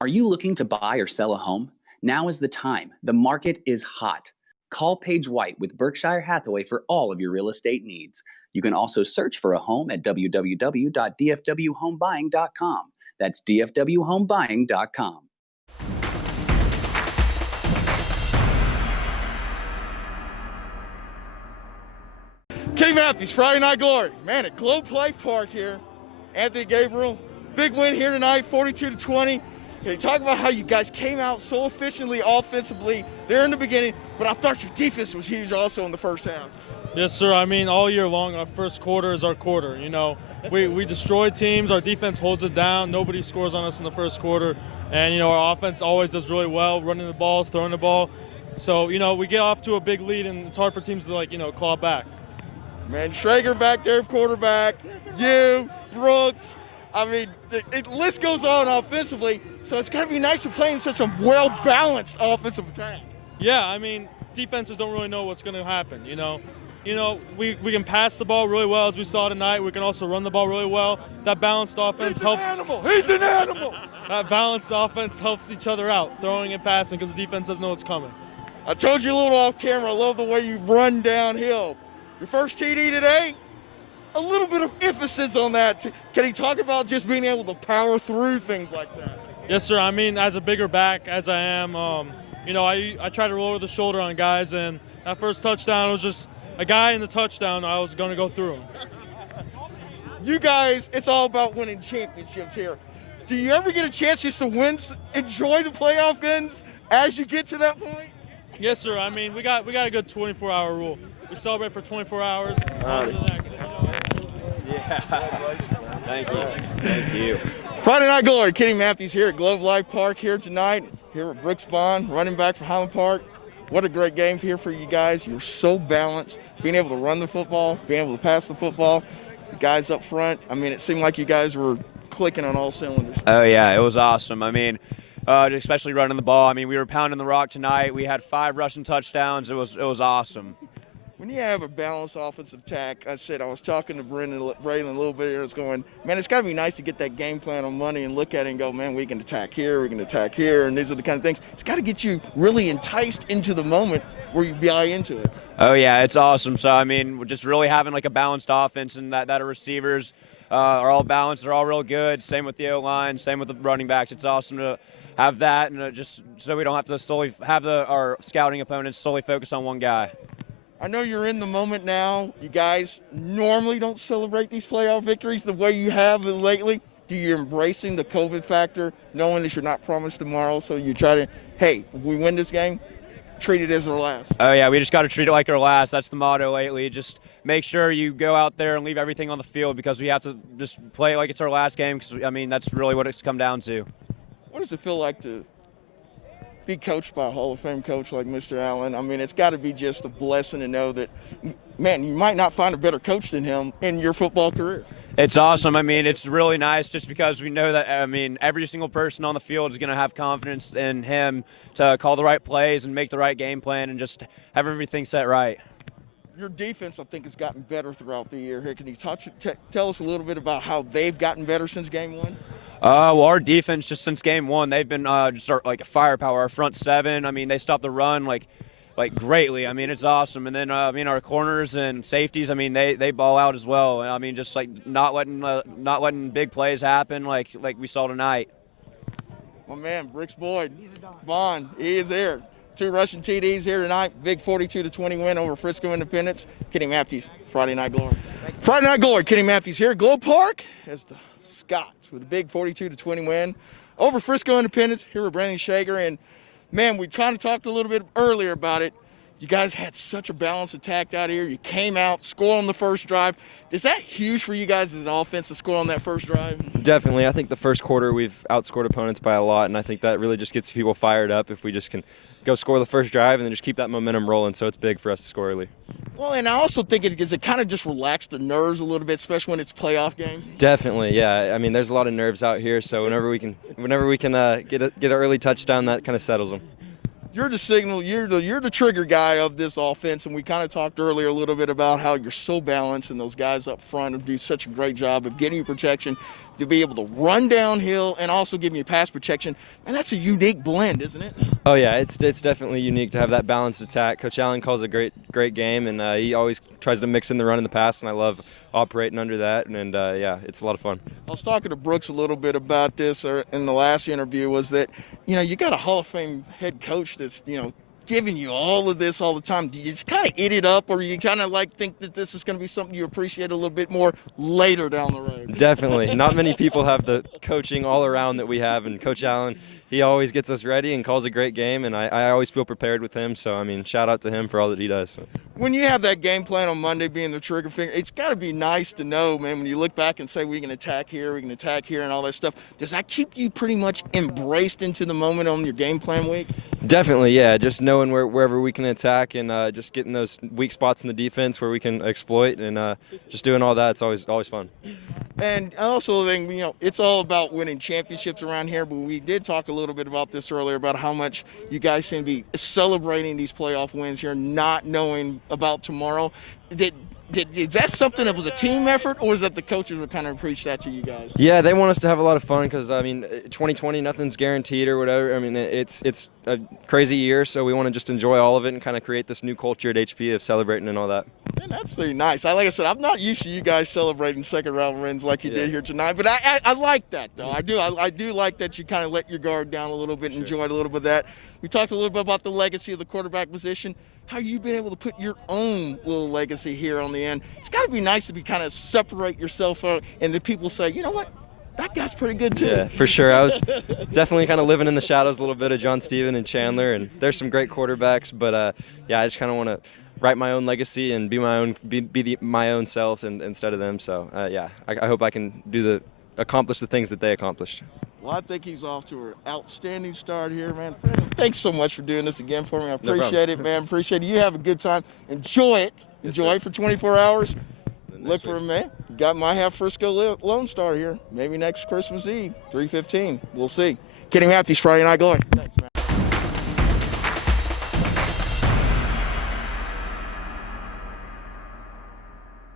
Are you looking to buy or sell a home? Now is the time. The market is hot. Call Paige White with Berkshire Hathaway for all of your real estate needs. You can also search for a home at www.dfwhomebuying.com. That's dfwhomebuying.com. Kenny Matthews, Friday Night Glory. Man, at Globe Life Park here. Anthony Ghobriel, big win here tonight, 42-20. Can you talk about how you guys came out so efficiently offensively there in the beginning, but I thought your defense was huge also in the first half. Yes, sir. I mean, all year long, our first quarter is our quarter. You know, we destroy teams. Our defense holds it down. Nobody scores on us in the first quarter. And, you know, our offense always does really well, running the balls, throwing the ball. So, you know, we get off to a big lead, and it's hard for teams to, claw back. Man, Schager back there, quarterback, you, Brooks. I mean, the list goes on offensively, so it's got to be nice to play in such a well-balanced offensive attack. Yeah, I mean, defenses don't really know what's going to happen, you know. We can pass the ball really well, as we saw tonight. We can also run the ball really well. That balanced offense helps. He's an animal. He's an animal. That balanced offense helps each other out, throwing and passing, because the defense doesn't know what's coming. I told you a little off camera, I love the way you run downhill. Your first TD today, a little bit of emphasis on that. Can you talk about just being able to power through things like that? Yes, sir. I mean, as a bigger back as I am, I try to roll over the shoulder on guys, and that first touchdown was just a guy in the touchdown. I was going to go through him. You guys, it's all about winning championships here. Do you ever get a chance just to enjoy the playoff games as you get to that point? Yes, sir. I mean, we got a good 24-hour rule. We celebrate for 24 hours. On to the next. Yeah. Thank you. Thank you. Friday Night Glory. Kenny Matthews here at Globe Life Park here tonight. Here with Brooks Bond, running back for Highland Park. What a great game here for you guys. You're so balanced. Being able to run the football, being able to pass the football. The guys up front, I mean, it seemed like you guys were clicking on all cylinders. Oh, yeah, it was awesome. I mean, especially running the ball. I mean, we were pounding the rock tonight. We had 5 rushing touchdowns. It was awesome. When you have a balanced offensive attack, I was talking to Brayden a little bit here. It's going, man, it's got to be nice to get that game plan on Monday and look at it and go, man, we can attack here, we can attack here, and these are the kind of things. It's got to get you really enticed into the moment where you buy into it. Oh, yeah, it's awesome. So, I mean, we're just really having like a balanced offense, and that our receivers are all balanced. They're all real good. Same with the O-line, same with the running backs. It's awesome to have that, and just so we don't have to solely have our scouting opponents solely focus on one guy. I know you're in the moment now. You guys normally don't celebrate these playoff victories the way you have lately. Do you embracing the COVID factor, knowing that you're not promised tomorrow, so you try to, hey, if we win this game, treat it as our last? Oh, yeah, we just got to treat it like our last. That's the motto lately. Just make sure you go out there and leave everything on the field, because we have to just play it like it's our last game, because, I mean, that's really what it's come down to. What does it feel like to be coached by a Hall of Fame coach like Mr. Allen? I mean, it's got to be just a blessing to know that, man, you might not find a better coach than him in your football career. It's awesome. I mean, it's really nice just because we know that, I mean, every single person on the field is going to have confidence in him to call the right plays and make the right game plan and just have everything set right. Your defense, I think, has gotten better throughout the year. Here, can you tell us a little bit about how they've gotten better since game one? Well, our defense just since game one, they've been just like a firepower. Our front 7, I mean, they stopped the run like greatly. I mean, it's awesome. And then I mean, our corners and safeties, I mean, they ball out as well. I mean, just like not letting big plays happen like we saw tonight. My man, Brooks Bond, he is here. 2 rushing TDs here tonight. Big 42-20 win over Frisco Independence. Kenny Matthews, Friday Night Glory. Friday Night Glory. Kenny Matthews here at Globe Park as the Scots with a big 42-20 win over Frisco Independence. Here with Brandon Schager. And, man, we kind of talked a little bit earlier about it. You guys had such a balanced attack out here. You came out, scored on the first drive. Is that huge for you guys as an offense to score on that first drive? Definitely. I think the first quarter we've outscored opponents by a lot, and I think that really just gets people fired up if we just can go score the first drive and then just keep that momentum rolling. So it's big for us to score early. Well, and I also think it kind of just relaxed the nerves a little bit, especially when it's a playoff game. Definitely, yeah. I mean, there's a lot of nerves out here, so whenever we can get an early touchdown, that kind of settles them. You're the signal, you're the trigger guy of this offense, and we kind of talked earlier a little bit about how you're so balanced, and those guys up front do such a great job of getting you protection to be able to run downhill and also giving you pass protection. And that's a unique blend, isn't it? Oh yeah, it's definitely unique to have that balanced attack. Coach Allen calls a great game, and he always tries to mix in the run and the pass, and I love operating under that. And yeah, it's a lot of fun. I was talking to Brooks a little bit about this in the last interview. Was that you got a Hall of Fame head coach that's giving you all of this all the time. Do you just kind of eat it up, or you kind of think that this is going to be something you appreciate a little bit more later down the road? Definitely. Not many people have the coaching all around that we have, and Coach Allen, he always gets us ready and calls a great game, and I always feel prepared with him. So, I mean, shout out to him for all that he does. When you have that game plan on Monday being the trigger finger, it's got to be nice to know, man, when you look back and say we can attack here, and all that stuff. Does that keep you pretty much embraced into the moment on your game plan week? Definitely, yeah. Just knowing wherever we can attack and just getting those weak spots in the defense where we can exploit, and just doing all that, it's always fun. And I also think, it's all about winning championships around here, but we did talk a little bit about this earlier about how much you guys seem to be celebrating these playoff wins here, not knowing about tomorrow. Is that something that was a team effort, or is that the coaches would kind of preach that to you guys? Yeah, they want us to have a lot of fun because, I mean, 2020, nothing's guaranteed or whatever. I mean, it's a crazy year, so we want to just enjoy all of it and kind of create this new culture at HP of celebrating and all that. Man, that's pretty nice. Like I said, I'm not used to you guys celebrating second-round wins like you did here tonight, but I like that, though. I do like that you kind of let your guard down a little bit and enjoyed a little bit of that. We talked a little bit about the legacy of the quarterback position. How you've been able to put your own little legacy here on the end. It's got to be nice to be kind of separate yourself out, and the people say, you know what, that guy's pretty good too. Yeah, for sure. I was definitely kind of living in the shadows a little bit of John Steven and Chandler, and there's some great quarterbacks, but yeah, I just kind of want to write my own legacy and be my own self instead of them. So yeah, I hope I can accomplish the things that they accomplished. Well, I think he's off to an outstanding start here, man. Thanks so much for doing this again for me. I appreciate it, man. Appreciate it. You have a good time. Enjoy it. Enjoy it for 24 hours. Look for him, man. Might have Frisco Lone Star here. Maybe next Christmas Eve, 3:15. We'll see. Kenny Matthews, Friday Night Glory. Thanks, man.